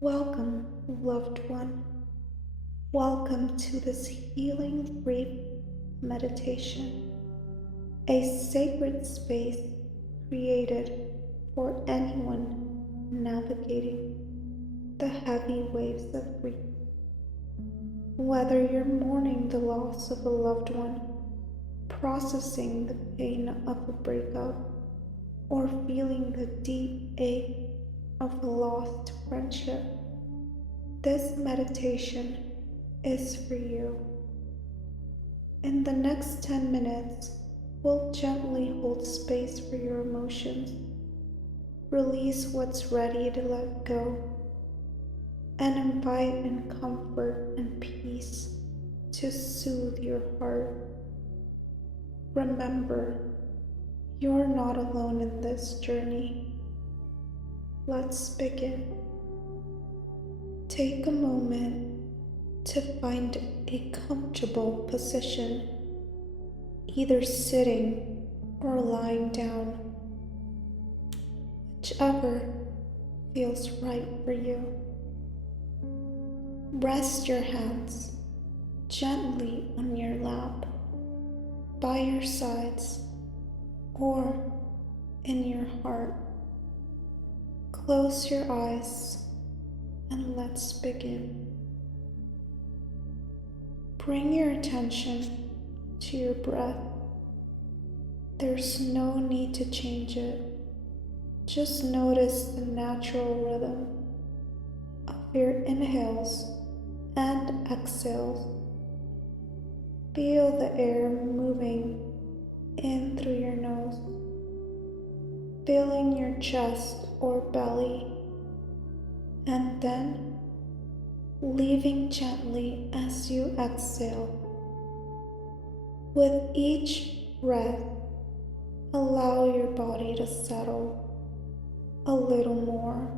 Welcome, loved one. Welcome to this healing brief meditation, a sacred space created for anyone navigating the heavy waves of grief. Whether you're mourning the loss of a loved one, processing the pain of a breakup, or feeling the deep ache of a lost friendship, this meditation is for you. In the next 10 minutes, we'll gently hold space for your emotions, release what's ready to let go, and invite in comfort and peace to soothe your heart. Remember, you're not alone in this journey. Let's begin. Take a moment to find a comfortable position, either sitting or lying down, whichever feels right for you. Rest your hands gently on your lap, by your sides, or in your heart. Close your eyes and let's begin. Bring your attention to your breath. There's no need to change it. Just notice the natural rhythm of your inhales and exhales. Feel the air moving in through your nose, filling your chest or belly, and then leaving gently as you exhale. With each breath, allow your body to settle a little more.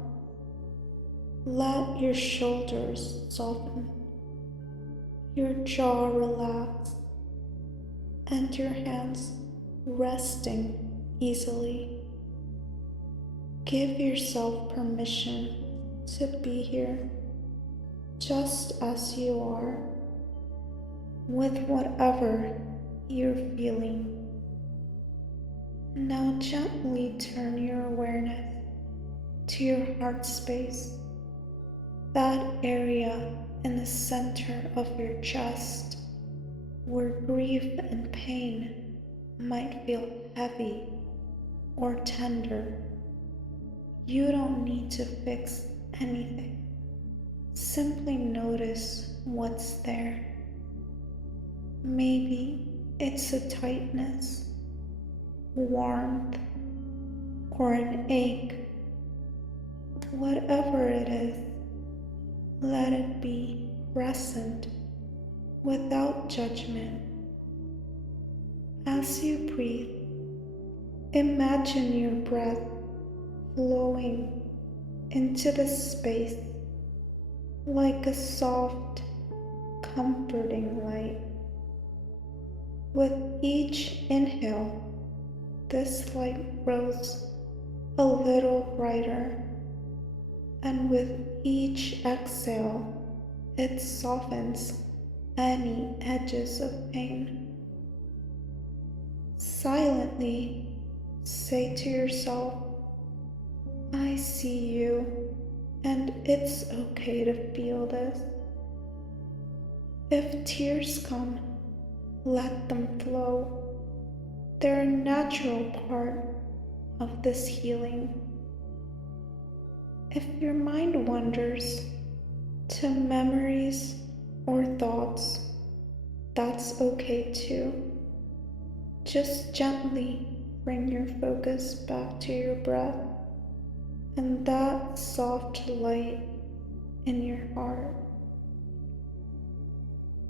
Let your shoulders soften, your jaw relax, and your hands resting easily. Give yourself permission to be here, just as you are, with whatever you're feeling. Now gently turn your awareness to your heart space, that area in the center of your chest where grief and pain might feel heavy or tender. You don't need to fix anything. Simply notice what's there. Maybe it's a tightness, warmth, or an ache. Whatever it is, let it be present without judgment. As you breathe, imagine your breath flowing into the space like a soft, comforting light. With each inhale, this light grows a little brighter, and with each exhale, it softens any edges of pain. Silently say to yourself, I see you, and it's okay to feel this. If tears come, let them flow. They're a natural part of this healing. If your mind wanders to memories or thoughts, that's okay too. Just gently bring your focus back to your breath and that soft light in your heart.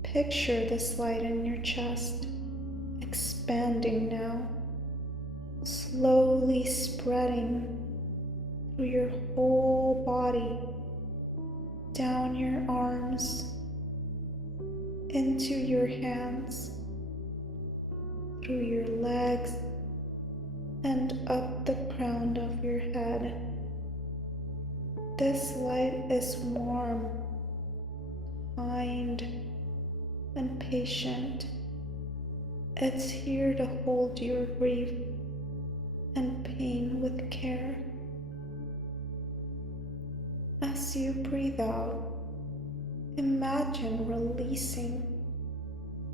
Picture this light in your chest, expanding now, slowly spreading through your whole body, down your arms, into your hands, through your legs, and up the crown of your head. This light is warm, kind, and patient. It's here to hold your grief and pain with care. As you breathe out, imagine releasing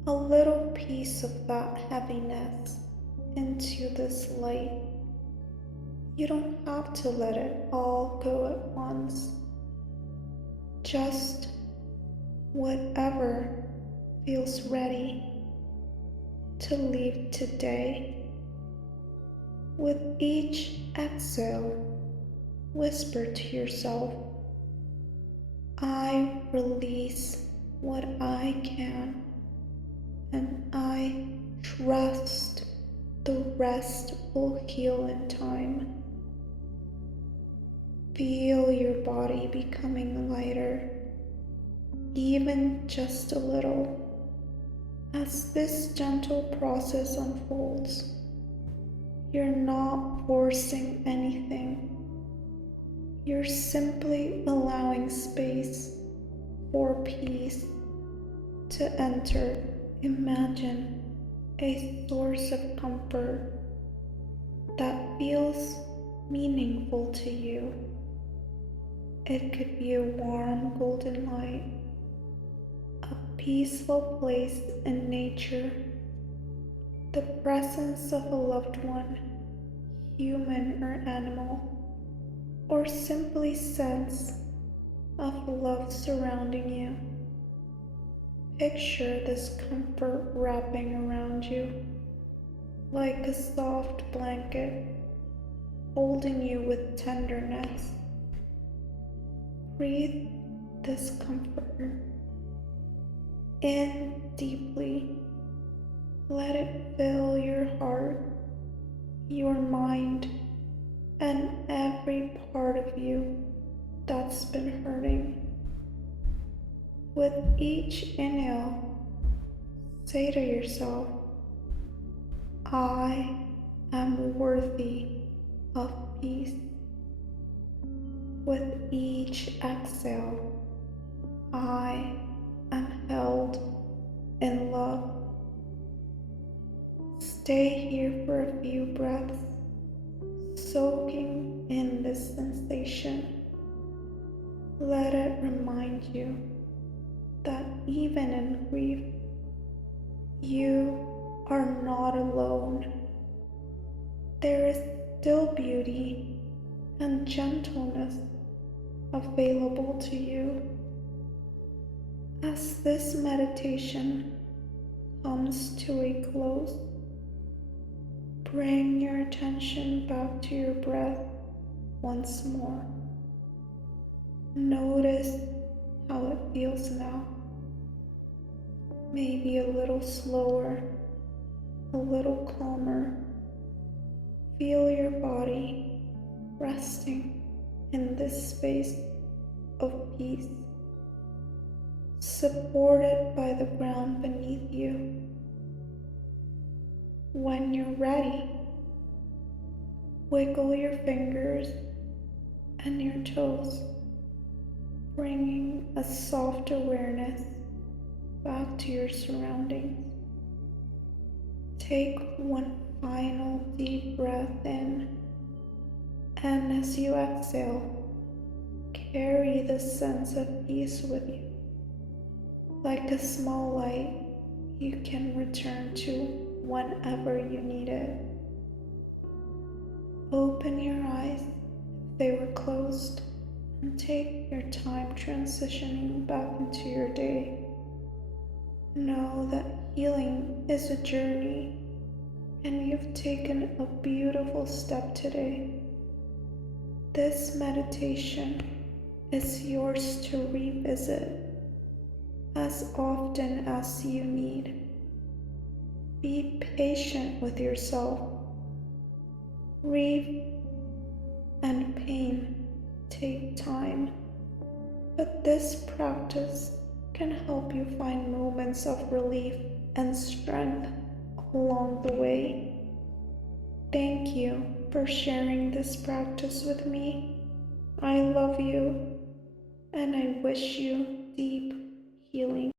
a little piece of that heaviness into this light. You don't have to let it all go at once. Just whatever feels ready to leave today. With each exhale, whisper to yourself, I release what I can, and I trust the rest will heal in time. Feel your body becoming lighter, even just a little, as this gentle process unfolds. You're not forcing anything. You're simply allowing space for peace to enter. Imagine a source of comfort that feels meaningful to you. It could be a warm golden light, a peaceful place in nature, the presence of a loved one, human or animal, or simply sense of love surrounding you. Picture this comfort wrapping around you like a soft blanket, holding you with tenderness. Breathe this comfort in deeply. Let it fill your heart, your mind, and every part of you that's been hurting. With each inhale, say to yourself, I am worthy of peace. With each exhale, I am held in love. Stay here for a few breaths, soaking in this sensation. Let it remind you that even in grief, you are not alone. There is still beauty and gentleness available to you. As this meditation comes to a close, bring your attention back to your breath once more. Notice how it feels now. Maybe a little slower, a little calmer. Feel your body resting in this space of peace, supported by the ground beneath you. When you're ready, wiggle your fingers and your toes, bringing a soft awareness back to your surroundings. Take one final deep breath in, and as you exhale, carry this sense of peace with you. Like a small light you can return to whenever you need it. Open your eyes if they were closed, and take your time transitioning back into your day. Know that healing is a journey, and you've taken a beautiful step today. This meditation is yours to revisit as often as you need. Be patient with yourself. Grief and pain take time, but this practice can help you find moments of relief and strength along the way. Thank you for sharing this practice with me. I love you, and I wish you deep healing.